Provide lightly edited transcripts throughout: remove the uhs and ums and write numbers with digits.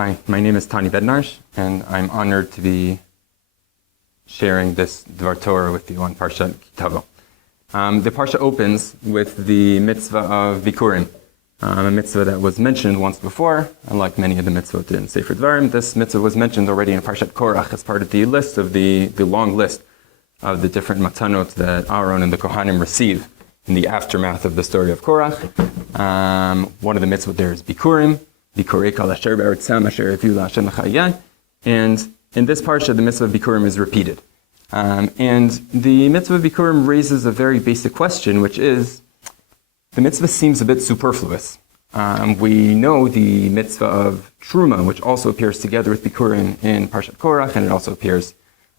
Hi, my name is Tani Bednarsh, and I'm honored to be sharing this Dvar Torah with you on Parashat Tavo. The Parsha opens with the mitzvah of bikurim, a mitzvah that was mentioned once before. Unlike many of the mitzvot in Sefer Dvarim, this mitzvah was mentioned already in Parashat Korach as part of the list of the long list of the different matanot that Aaron and the Kohanim receive in the aftermath of the story of Korach. One of the mitzvot there is bikurim, and in this parsha, the mitzvah of bikurim is repeated. And the mitzvah of bikurim raises a very basic question, which is, the mitzvah seems a bit superfluous. We know the mitzvah of Teruma, which also appears together with bikurim in Parashat Korach, and it also appears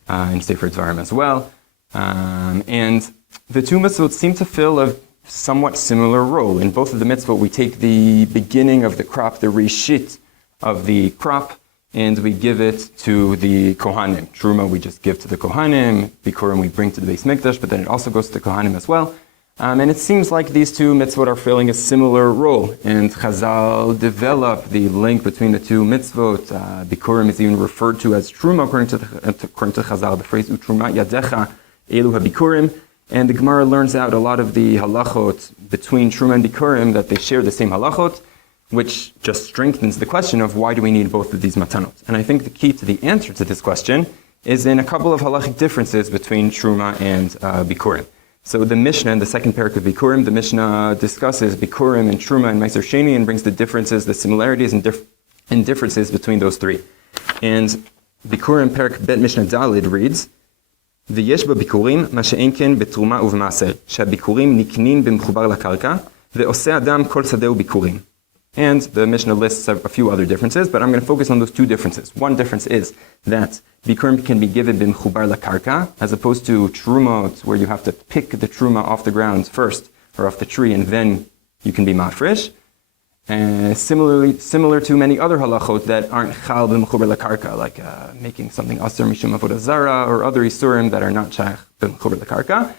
in Sefer Dvarim as well. And the two mitzvot seem to fill a somewhat similar role. In both of the mitzvot, we take the beginning of the crop, the reshit of the crop, and we give it to the Kohanim. Teruma we just give to the Kohanim, bikurim we bring to the Beis Mikdash, but then it also goes to the Kohanim as well. And it seems like these two mitzvot are filling a similar role. And Chazal develop the link between the two mitzvot. Bikurim is even referred to as Teruma according to Chazal, the phrase U'Teruma yadecha elu ha-bikurim. And the Gemara learns out a lot of the halachot between Teruma and bikurim, that they share the same halachot, which just strengthens the question of why do we need both of these matanot. And I think the key to the answer to this question is in a couple of halachic differences between Teruma and bikurim. So the Mishnah, in the second parak of bikurim, the Mishnah discusses bikurim and Teruma and Meiser Sheni and brings the differences, the similarities and differences between those three. And bikurim parak bet Mishnah Dalid reads, ויש בביקורים מה שאין כן בתרומה ובמעשר, שהביקורים נקנים במחובר לקרקע, ועושה אדם כל שדה וביקורים. And the Mishnah lists a few other differences, but I'm going to focus on those two differences. One difference is that bikurim can be given b'mchubar lakarka, as opposed to terumot, where you have to pick the teruma off the ground first, or off the tree, and then you can be mafresh. Similar to many other halachot that aren't chal b'mchubar lakarka, like making something asur mishum avodah zara, or other isurim that are not shaykh b'mchubar lakarka.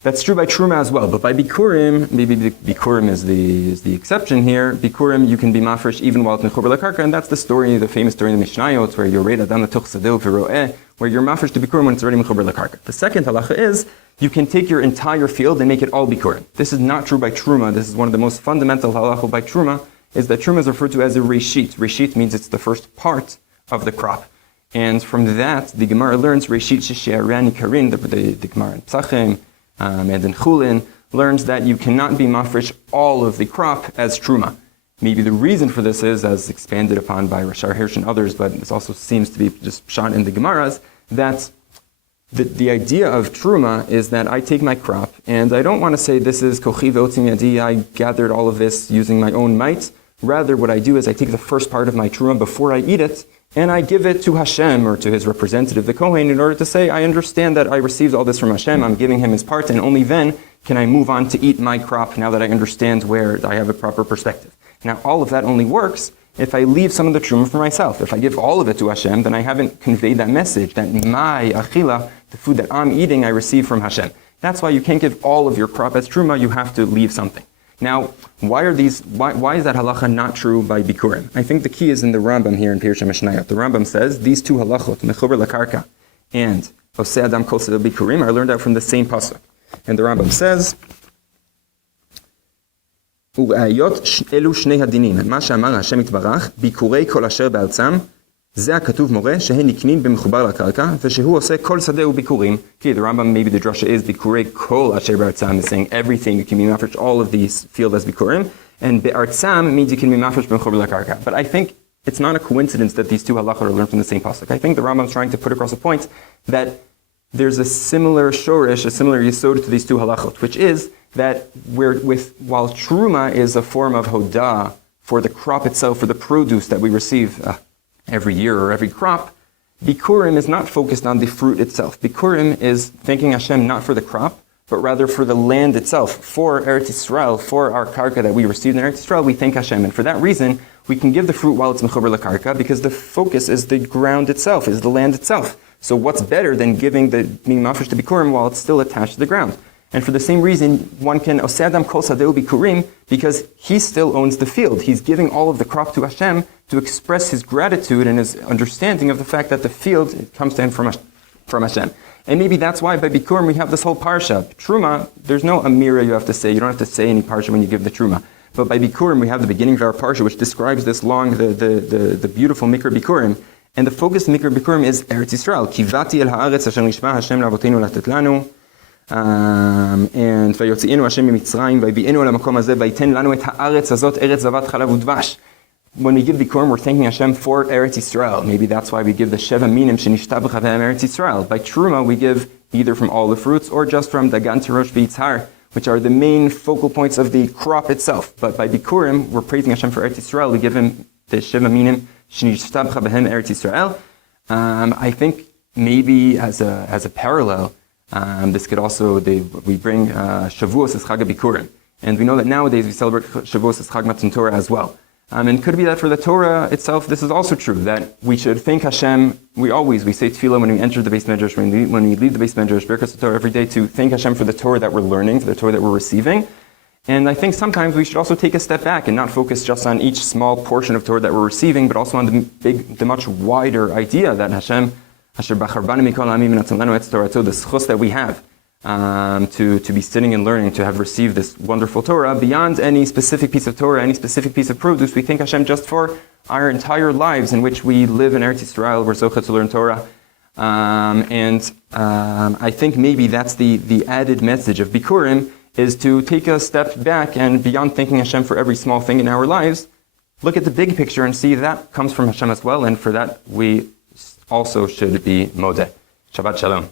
That's true by Teruma as well, but by bikurim, maybe bikurim is the exception here. Bikurim, you can be mafresh even while it's mechubar lakarka, and that's the story, the famous story in the Mishnayot, where you're read adam latuch sadeu v'roeh, where you're mafresh to bikurim when it's already mechubar lakarka. The second halacha is, you can take your entire field and make it all bikurim. This is not true by Teruma. This is one of the most fundamental halachot by Teruma, is that Teruma is referred to as a reshit. Reshit means it's the first part of the crop. And from that, the Gemara learns reshit sheshe'aran ikarin, the Gemara in Psachim, and in Chulin, learns that you cannot be mafresh all of the crop as Teruma. Maybe the reason for this is, as expanded upon by Rashar Hirsch and others, but this also seems to be just shot in the Gemaras, that the idea of Teruma is that I take my crop, and I don't want to say this is kochi ve'otzim yadi, I gathered all of this using my own might. Rather, what I do is I take the first part of my Teruma before I eat it, and I give it to Hashem, or to his representative, the Kohen, in order to say, I understand that I received all this from Hashem, I'm giving him his part, and only then can I move on to eat my crop, now that I understand where I have a proper perspective. Now, all of that only works if I leave some of the Teruma for myself. If I give all of it to Hashem, then I haven't conveyed that message, that my achila, the food that I'm eating, I receive from Hashem. That's why you can't give all of your crop as Teruma, you have to leave something. Now, why is that halacha not true by bikurim? I think the key is in the Rambam here in Pirush HaMishnayot. The Rambam says these two halachot, mechubar lakarka and oseh adam kol sedel bikurim, are learned out from the same pasuk. And the Rambam says, u'ayot elu shnei hadinim, ma she'amar Hashem yitbarach, bikurei kol asher ba'altzam, זה הכתוב מורה שהן נקנים במחובר לקרקע ושהוא עושה כל שדה וביקורים. Okay, the Rambam, maybe the drasha is ביקורי כל אשר בארצם, is saying everything, you can be mafresh all of these field as bikurim, and בארצם means you can be mafresh במחובר לקרקע. But I think it's not a coincidence that these two halachot are learned from the same pasuk. I think the Rambam is trying to put across a point that there's a similar shorish, a similar yesod to these two halachot, which is that while Teruma is a form of hodah for the crop itself, for the produce that we receive every year or every crop, bikurim is not focused on the fruit itself. Bikurim is thanking Hashem not for the crop, but rather for the land itself, for Eretz Yisrael, for our karka that we received in Eretz Yisrael, we thank Hashem. And for that reason, we can give the fruit while it's mechubar lakarka, because the focus is the ground itself, is the land itself. So what's better than giving the mafresh to bikurim while it's still attached to the ground? And for the same reason, one can oseh adam kol sadeu bikurim, because he still owns the field. He's giving all of the crop to Hashem to express his gratitude and his understanding of the fact that the field comes to him from Hashem. And maybe that's why by bikurim we have this whole parsha. Truma, there's no amira you have to say. You don't have to say any parsha when you give the truma. But by bikurim we have the beginning of our parsha, which describes this long, the beautiful mikra bikurim. And the focus of mikra bikurim is Eretz Yisrael. Kivati el haaretz asher nishba Hashem la'avoteinu latet lanu. And vayotzienu Hashem mimitzrayim vayvi'enu lamakom hazeh vayiten lanu et haaretz hazot eretz zavat chalav udvash. When we give bikurim, we're thanking Hashem for Eretz Yisrael. Maybe that's why we give the Sheva Minim Shenishtabach Havehem Eretz Yisrael. By Teruma, we give either from all the fruits or just from Dagan Tirosh V'Yitzhar, which are the main focal points of the crop itself. But by bikurim, we're praising Hashem for Eretz Yisrael. We give him the Sheva Minim Shenishtabach Havehem Eretz Yisrael. I think maybe as a parallel, this could also, we bring Shavuos as Chag HaBikurim. And we know that nowadays we celebrate Shavuos as Chag Matan Torah as well. And it could be that for the Torah itself, this is also true, that we should thank Hashem. We say tefillah when we enter the Beis Medrash, when we leave the Beis Medrash, Birkas Torah every day, to thank Hashem for the Torah that we're learning, for the Torah that we're receiving. And I think sometimes we should also take a step back and not focus just on each small portion of Torah that we're receiving, but also on the much wider idea that Hashem, Asher Bachar Banu Mikol Ha'amim V'Natzon Lanu Etz Torato, the schus that we have, to be sitting and learning, to have received this wonderful Torah, beyond any specific piece of Torah, any specific piece of produce. We thank Hashem just for our entire lives in which we live in Eretz Yisrael, we're zocheh to learn Torah. I think maybe that's the added message of bikurim, is to take a step back and beyond thanking Hashem for every small thing in our lives, look at the big picture and see that comes from Hashem as well, and for that we also should be modeh. Shabbat Shalom.